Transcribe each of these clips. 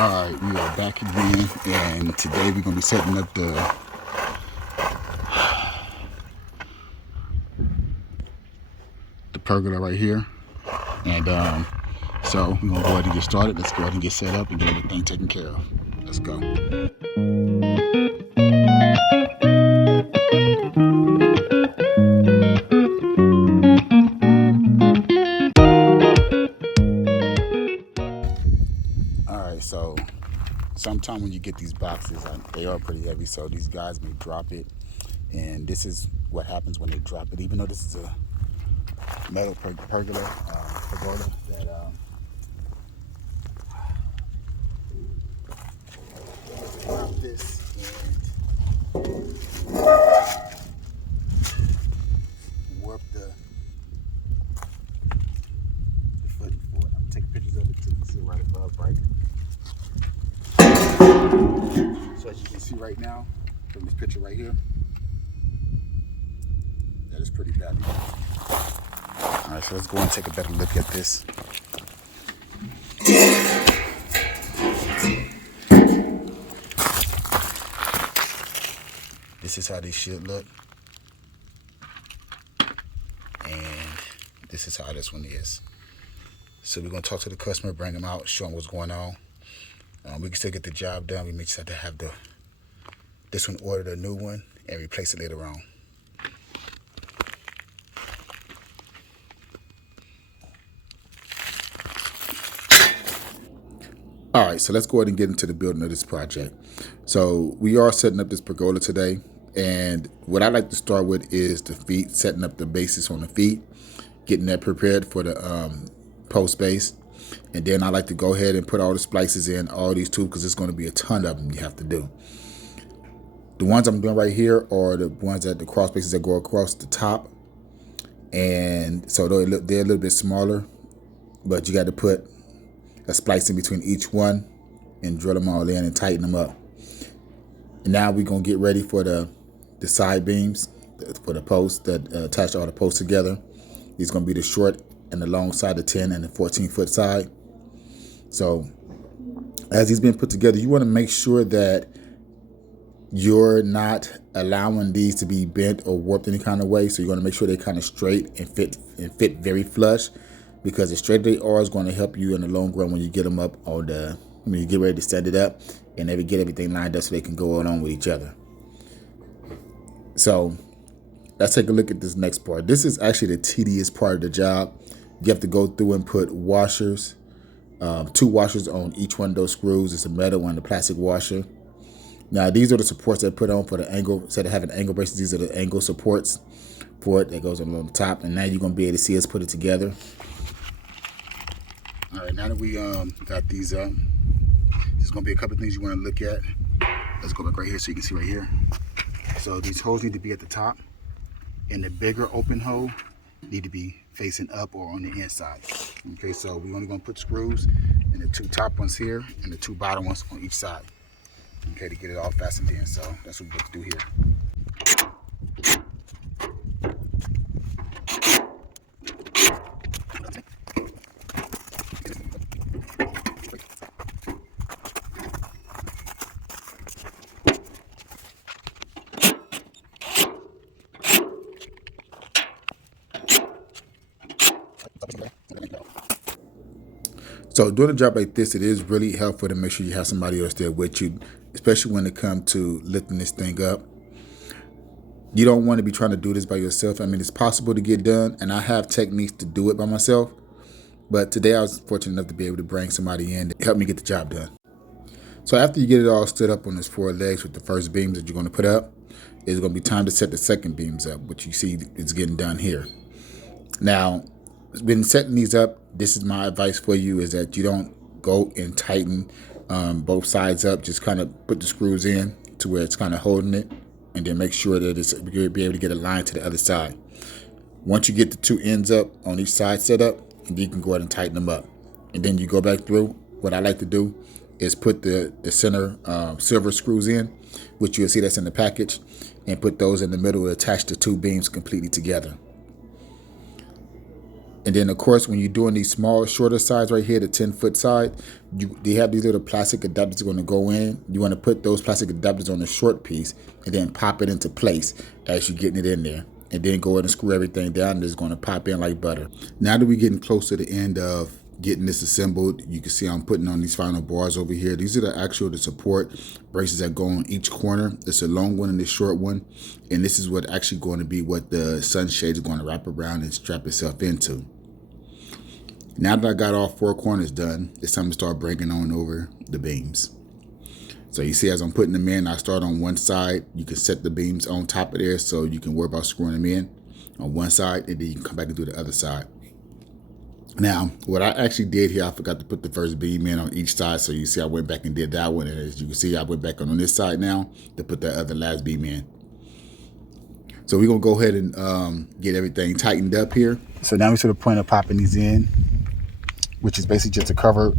Alright, we are back again, and today we're going to be setting up the pergola right here. And so we're going to go ahead and get started. Let's go ahead and get set up and get everything taken care of. Let's go. Alright, so sometimes when you get these boxes, they are pretty heavy, so these guys may drop it. And this is what happens when they drop it. Even though this is a metal pergola that drop this and warp the footing for it. I'm taking pictures of it so you can see it right above, right? So as you can see right now from this picture right here, that is pretty bad. All right, so let's go and take a better look at this. This is how they should look. And this is how this one is. So we're going to talk to the customer, bring them out, show them what's going on. We can still get the job done. We may just have to have this one ordered a new one and replace it later on. All right, so let's go ahead and get into the building of this project. So we are setting up this pergola today, and what I like to start with is the feet, setting up the basis on the feet, getting that prepared for the post base, and then I like to go ahead and put all the splices in, all these tubes, because there's going to be a ton of them you have to do. The ones I'm doing right here are the ones at the cross bases that go across the top, and so they're a little bit smaller, but you got to put a splice in between each one and drill them all in and tighten them up. And now we're going to get ready for the side beams for the posts that attach all the posts together. These are going to be the short and the long side, the 10 and the 14-foot side. So as these being put together, you want to make sure that you're not allowing these to be bent or warped any kind of way. So you're going to make sure they're kind of straight and fit very flush, because the straighter they are is going to help you in the long run when you get them up on when you get ready to set it up and get everything lined up so they can go along with each other. So let's take a look at this next part. This is actually the tedious part of the job. You have to go through and put washers, 2 washers on each one of those screws. It's a metal and a plastic washer. Now these are the supports that put on for the angle. Instead of having angle braces, these are the angle supports for it that goes along the top. And now you're going to be able to see us put it together. All right, now that we got these up, there's going to be a couple of things you want to look at. Let's go back right here so you can see right here. So these holes need to be at the top, and the bigger open hole need to be facing up or on the inside. Okay, so we're only going to put screws in the 2 top ones here and the 2 bottom ones on each side. Okay, to get it all fastened in. So that's what we're going to do here. So doing a job like this, it is really helpful to make sure you have somebody else there with you, especially when it comes to lifting this thing up. You don't want to be trying to do this by yourself. I mean, it's possible to get done, and I have techniques to do it by myself. But today I was fortunate enough to be able to bring somebody in to help me get the job done. So after you get it all stood up on those 4 legs with the first beams that you're going to put up, it's going to be time to set the second beams up, which you see is getting done here. Now, when setting these up, this is my advice for you, is that you don't go and tighten both sides up. Just kind of put the screws in to where it's kind of holding it, and then make sure that you'll be able to get a line to the other side. Once you get the 2 ends up on each side set up, you can go ahead and tighten them up. And then you go back through. What I like to do is put the center silver screws in, which you'll see that's in the package, and put those in the middle to attach the 2 beams completely together. And then, of course, when you're doing these small, shorter sides right here, the 10-foot side, they have these little plastic adapters going to go in. You want to put those plastic adapters on the short piece and then pop it into place as you're getting it in there. And then go ahead and screw everything down, and it's going to pop in like butter. Now that we're getting close to the end of getting this assembled, you can see I'm putting on these final bars over here. These are the support braces that go on each corner. It's a long one and a short one. And this is what actually going to be what the sunshade is going to wrap around and strap itself into. Now that I got all 4 corners done, it's time to start breaking on over the beams. So you see as I'm putting them in, I start on one side. You can set the beams on top of there so you can worry about screwing them in on one side, and then you can come back and do the other side. Now, what I actually did here, I forgot to put the first beam in on each side. So you see I went back and did that one. And as you can see, I went back on this side now to put that other last beam in. So we're going to go ahead and get everything tightened up here. So now we're to the point of popping these in, which is basically just to cover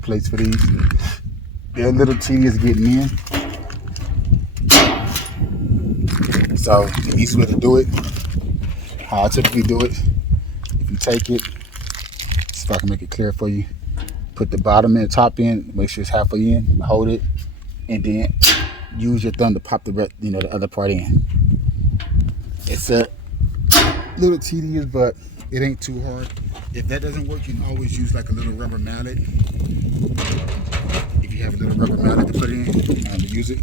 plates for these. They're a little tedious getting in. So the easiest way to do it, how I typically do it, if you take it, see if I can make it clear for you, put the bottom and the top in, make sure it's halfway in, hold it, and then use your thumb to pop the the other part in. It's a little tedious, but it ain't too hard. If that doesn't work, you can always use like a little rubber mallet. If you have a little rubber mallet to put in, use it.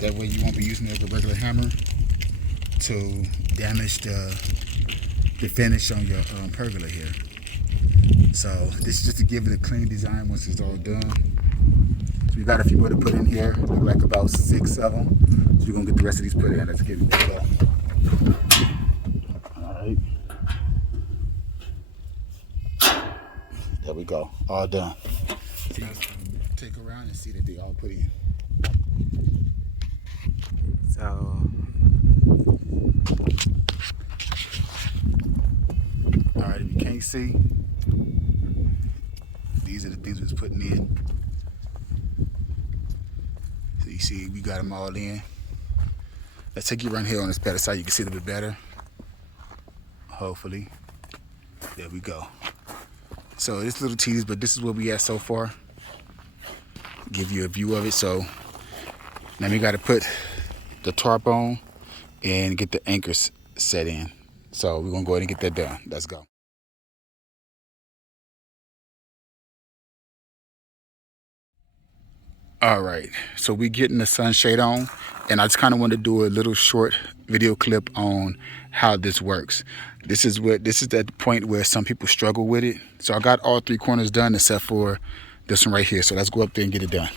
That way you won't be using it as a regular hammer to damage the finish on your pergola here. So this is just to give it a clean design once it's all done. So we got a few more to put in here, look like about 6 of them. So we're gonna get the rest of these put in. Let's get it going. All right. There we go, all done. So you take around and see that they all put in. So, all right, if you can't see, these are the things we was putting in. So you see, we got them all in. Let's take you around here on this better side. You can see a little bit better. Hopefully, there we go. So it's a little tedious, but this is where we at so far. Give you a view of it. So now we got to put the tarp on and get the anchors set in. So we're gonna go ahead and get that done. Let's go. All right, so we're getting the sunshade on, and I just kind of want to do a little short video clip on how this works. This is at the point where some people struggle with it. So I got all 3 corners done except for this one right here. So let's go up there and get it done.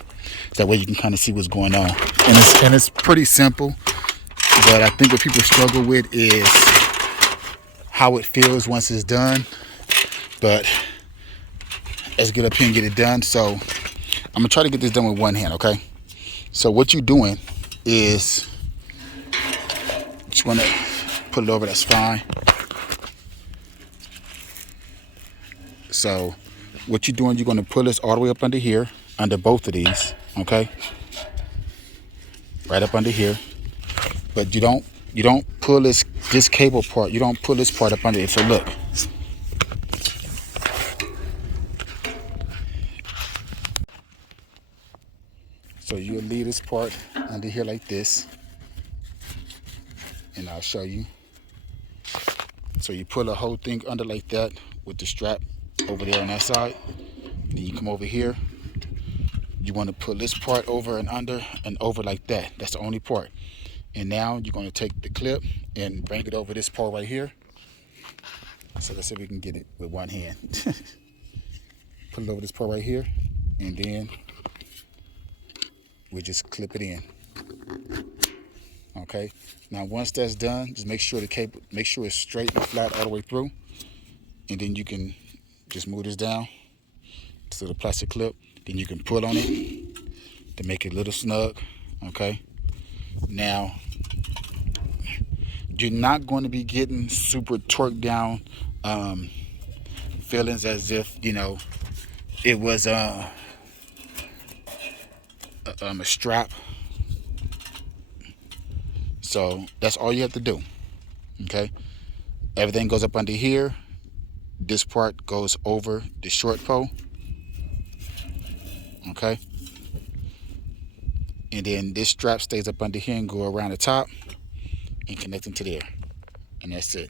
That way you can kind of see what's going on. And it's pretty simple, but I think what people struggle with is how it feels once it's done. But let's get up here and get it done. So I'm gonna try to get this done with one hand, okay? So what you're doing is just wanna put it over, that's fine. So what you're doing, you're gonna pull this all the way up under here, under both of these, okay? Right up under here. But you don't pull this cable part, you don't pull this part up under it. So look. So you'll leave this part under here like this, and I'll show you. So you pull the whole thing under like that with the strap over there on that side. Then you come over here. You want to pull this part over and under and over like that. That's the only part. And now you're going to take the clip and bring it over this part right here. So let's see if we can get it with one hand. Put it over this part right here, and then we just clip it in. Okay. Now once that's done, just make sure the cable, make sure it's straight and flat all the way through, and then you can just move this down to the plastic clip. Then you can pull on it to make it a little snug. Okay. Now you're not going to be getting super torqued down feelings as if it was a strap. So that's all you have to do. Okay, everything goes up under here, this part goes over the short pole, okay? And then this strap stays up under here and go around the top and connecting to there. And that's it.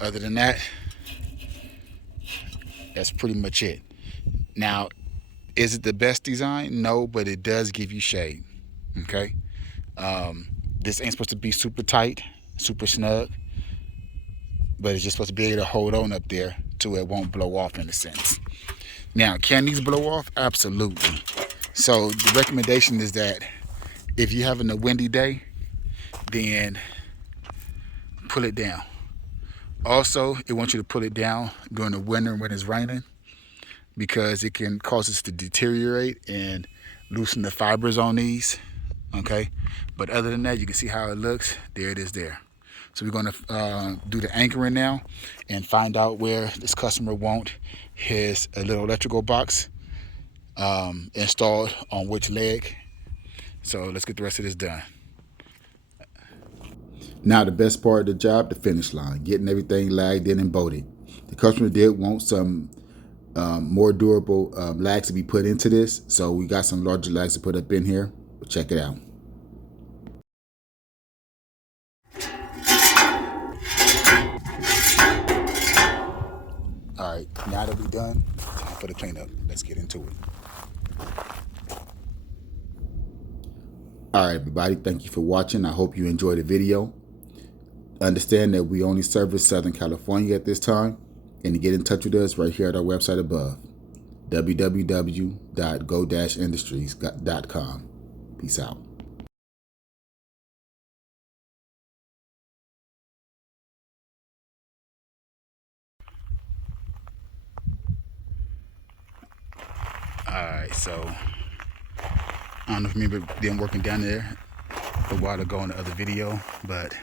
Other than that, that's pretty much it. Now, is it the best design? No, but it does give you shade, okay? This ain't supposed to be super tight, super snug, but it's just supposed to be able to hold on up there to where it won't blow off in a sense. Now, can these blow off? Absolutely. So the recommendation is that if you're having a windy day, then pull it down. Also, it wants you to pull it down during the winter when it's raining, because it can cause us to deteriorate and loosen the fibers on these, okay? But other than that, you can see how it looks. There it is there. So we're gonna do the anchoring now and find out where this customer wants his little electrical box installed on which leg. So let's get the rest of this done. Now the best part of the job, the finish line, getting everything lagged in and bolted. The customer did want some more durable lags to be put into this, so we got some larger lags to put up in here. Check it out. All right, now that we're done, time for the cleanup. Let's get into it. All right, everybody, thank you for watching. I hope you enjoyed the video. Understand that we only service Southern California at this time, and to get in touch with us, right here at our website above, www.go-industries.com. Peace out. All right, so I don't know if you remember them working down there a while ago in the other video, but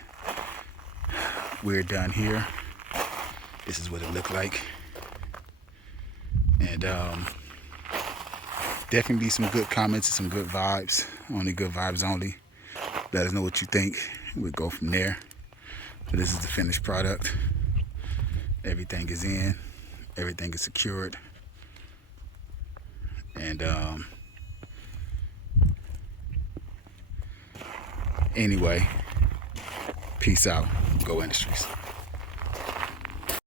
we're done here. This is what it looked like. And definitely some good comments and some good vibes. Only good vibes only. Let us know what you think. We'll go from there. But this is the finished product. Everything is in. Everything is secured. And anyway, peace out. Go Industries.